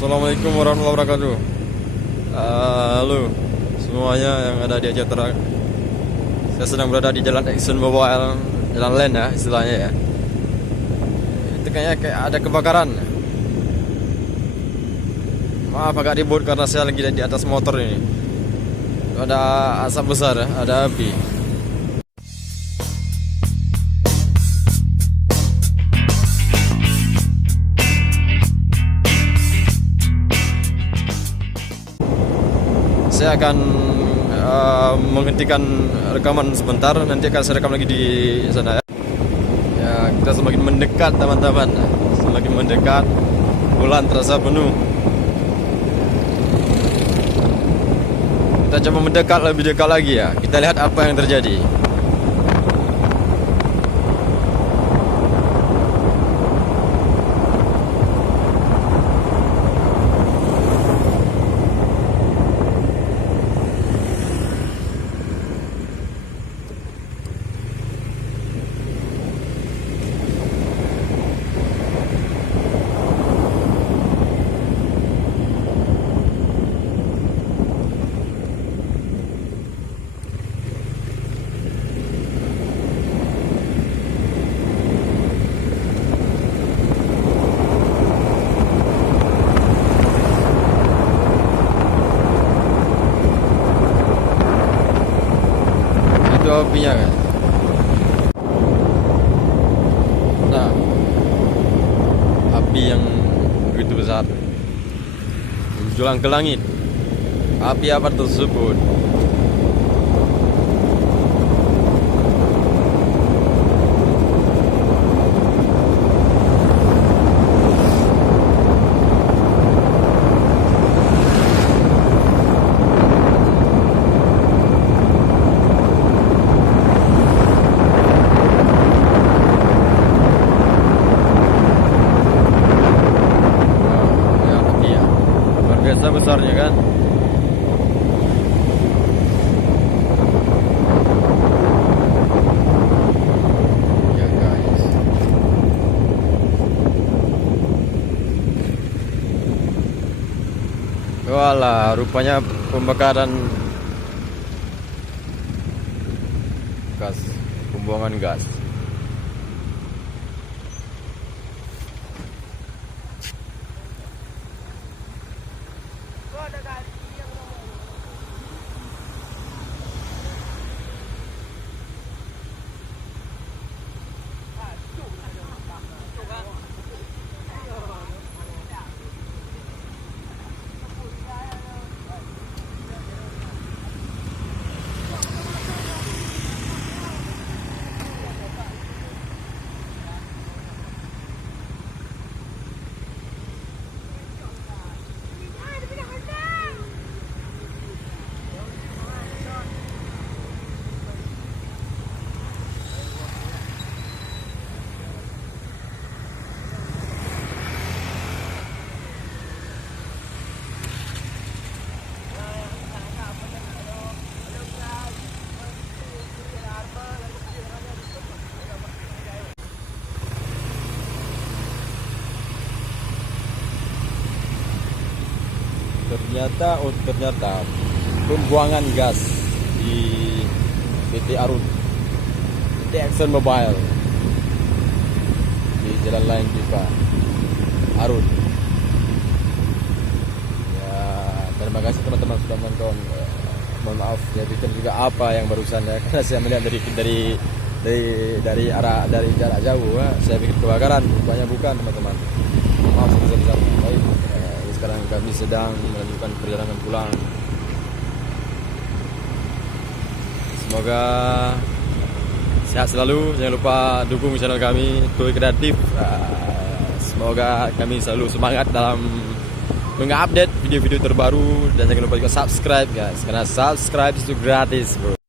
Assalamualaikum warahmatullahi wabarakatuh. Halo semuanya yang ada di Ajatra. Saya sedang berada di Jalan ExxonMobil, jalan land ya istilahnya ya. Itu kayaknya kayak ada kebakaran. Maaf agak ribut karena saya lagi di atas motor ini. Ada asap besar ya, ada api. Saya akan menghentikan rekaman sebentar, nanti akan saya rekam lagi di sana ya. Ya, kita semakin mendekat teman-teman, semakin mendekat, bulan terasa penuh. Kita coba mendekat lebih dekat lagi ya. Kita lihat apa yang terjadi. Itu apinya kan. Nah, api yang begitu besar menjulang ke langit. Api apa tersebut? Biasa besarnya kan. Ya guys, walah rupanya pembakaran gas, pembuangan gas. Ternyata pembuangan gas di PT Arun, PT ExxonMobil di jalan lain juga Arun. Ya, terima kasih teman-teman sudah menonton. Mohon maaf saya pikir juga apa yang barusan ya, karena saya melihat dari jarak jauh ya. Saya pikir kebakaran, rupanya bukan teman-teman. Maaf sebesar-besar. Baik. Sekarang kami sedang melanjutkan perjalanan pulang. Semoga sehat selalu. Jangan lupa dukung channel kami Toy Kreatif. Semoga kami selalu semangat dalam mengupdate video-video terbaru. Dan jangan lupa juga subscribe guys, karena subscribe itu gratis bro.